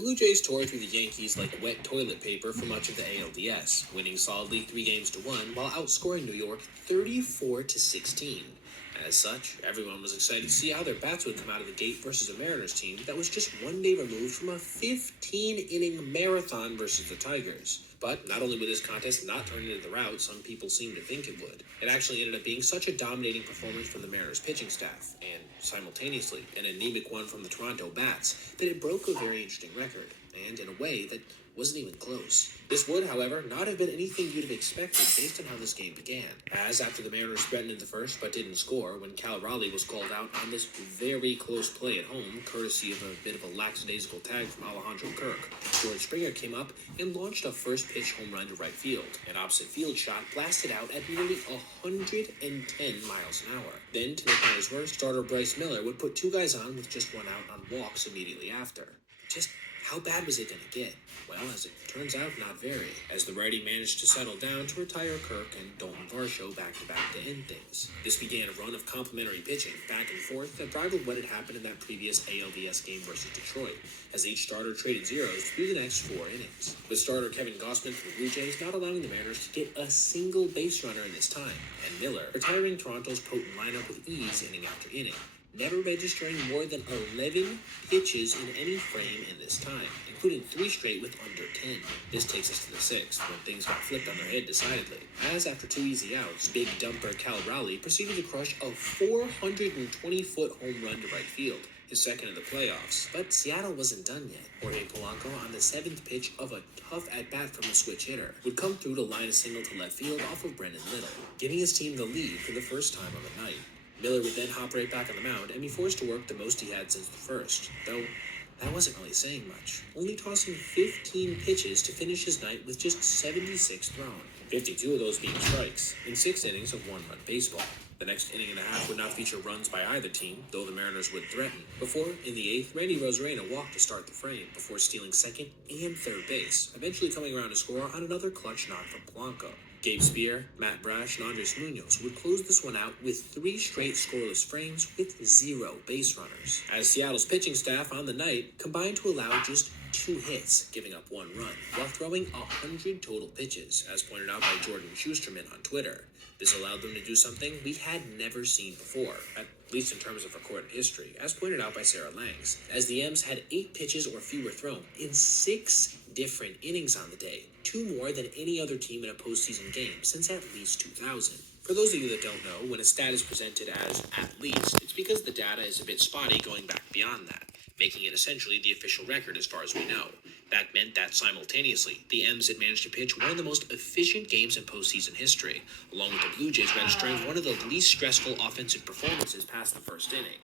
Blue Jays tore through the Yankees like wet toilet paper for much of the ALDS, winning solidly 3-1 while outscoring New York 34-16. As such, everyone was excited to see how their bats would come out of the gate versus a Mariners team that was just one day removed from a 15-inning marathon versus the Tigers. But not only would this contest not turn into the rout some people seemed to think it would, it actually ended up being such a dominating performance from the Mariners pitching staff, and simultaneously an anemic one from the Toronto bats, that it broke a very interesting record, and in a way that wasn't even close. This would, however, not have been anything you'd have expected based on how this game began, as after the Mariners threatened in the first but didn't score when Cal Raleigh was called out on this very close play at home, courtesy of a bit of a lackadaisical tag from Alejandro Kirk, George Springer came up and launched a first-pitch home run to right field. An opposite field shot blasted out at nearly 110 miles an hour. Then, to make matters worse, starter Bryce Miller would put two guys on with just one out on walks immediately after. Just how bad was it going to get? Well, as it turns out, not very, as the righty managed to settle down to retire Kirk and Dalton Varsho back-to-back to end things. This began a run of complimentary pitching, back and forth, that rivaled what had happened in that previous ALDS game versus Detroit, as each starter traded zeros through the next 4 innings, with starter Kevin Gausman for the Blue Jays not allowing the Mariners to get a single base runner in this time, and Miller retiring Toronto's potent lineup with ease inning after inning, never registering more than 11 pitches in any frame in this time, including 3 straight with under 10. This takes us to the 6th, when things got flipped on their head decidedly, as after 2 easy outs, big dumper Cal Raleigh proceeded to crush a 420-foot home run to right field, his second of the playoffs. But Seattle wasn't done yet. Jorge Polanco, on the 7th pitch of a tough at-bat from the switch hitter, would come through to line a single to left field off of Brendan Little, giving his team the lead for the first time on the night. Miller would then hop right back on the mound and be forced to work the most he had since the first, though that wasn't really saying much, only tossing 15 pitches to finish his night with just 76 thrown, 52 of those being strikes, in 6 innings of one-run baseball. The next inning and a half would not feature runs by either team, though the Mariners would threaten, before, in the 8th, Randy Rosarena walked to start the frame, before stealing second and third base, eventually coming around to score on another clutch knock from Polanco. Gabe Spear, Matt Brash, and Andres Munoz would close this one out with 3 straight scoreless frames with 0 base runners, as Seattle's pitching staff on the night combined to allow just 2 hits, giving up 1 run, while throwing 100 total pitches, as pointed out by Jordan Schusterman on Twitter. This allowed them to do something we had never seen before, at least in terms of recorded history, as pointed out by Sarah Langs, as the M's had 8 pitches or fewer thrown in 6 different innings on the day, 2 more than any other team in a postseason game since at least 2000. For those of you that don't know, when a stat is presented as at least, it's because the data is a bit spotty going back beyond that, making it essentially the official record as far as we know. That meant that simultaneously, the M's had managed to pitch one of the most efficient games in postseason history, along with the Blue Jays registering one of the least stressful offensive performances past the first inning.